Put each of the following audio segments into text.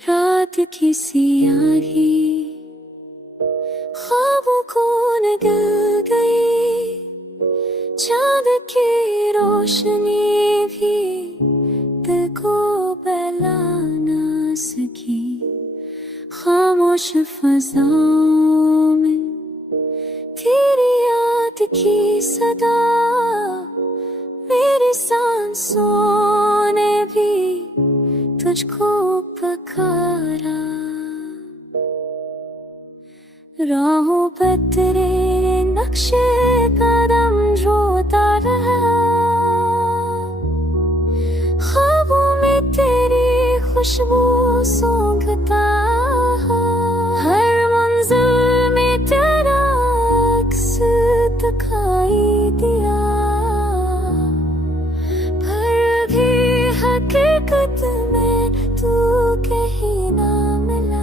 रात की सियाही ख्वाबों को निगल गई, चांद की रोशनी भी दिल को बहला ना सकी। खामोश फज़ाओं में तेरी याद की सदा, मेरी सांसों ने भी तुझको पुकारा। राहों पर तेरे नक्शे कदम रोता रहा, ख्वाबों में तेरी खुशबू सूंघता। हर मंजिल में तेरा अक्स दिखाई दिया, पर भी हकीकत में तू कहीं ना मिला।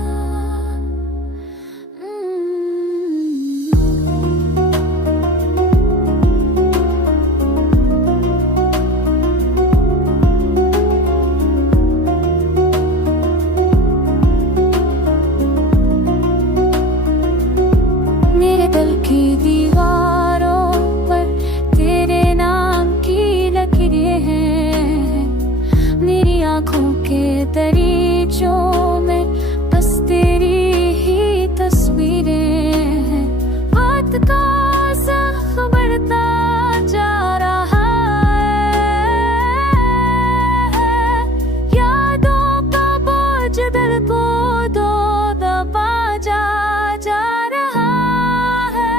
मेरे दिल की दीवारों पर तेरे नाम की लकीरें हैं, मेरी आँखों के दरीचों में बस तेरी ही तस्वीरें हैं। वक्त का ज़ख्म बढ़ता जा रहा है, यादों का बोझ दिल को दो दबा जा रहा है।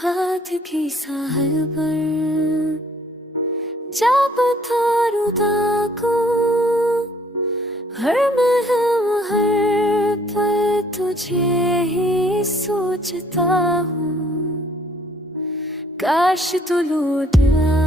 बात की साहल पर जा पत्थरों ताको, हर महल हर पल तुझे ही सोचता हूँ। काश तू लौट आ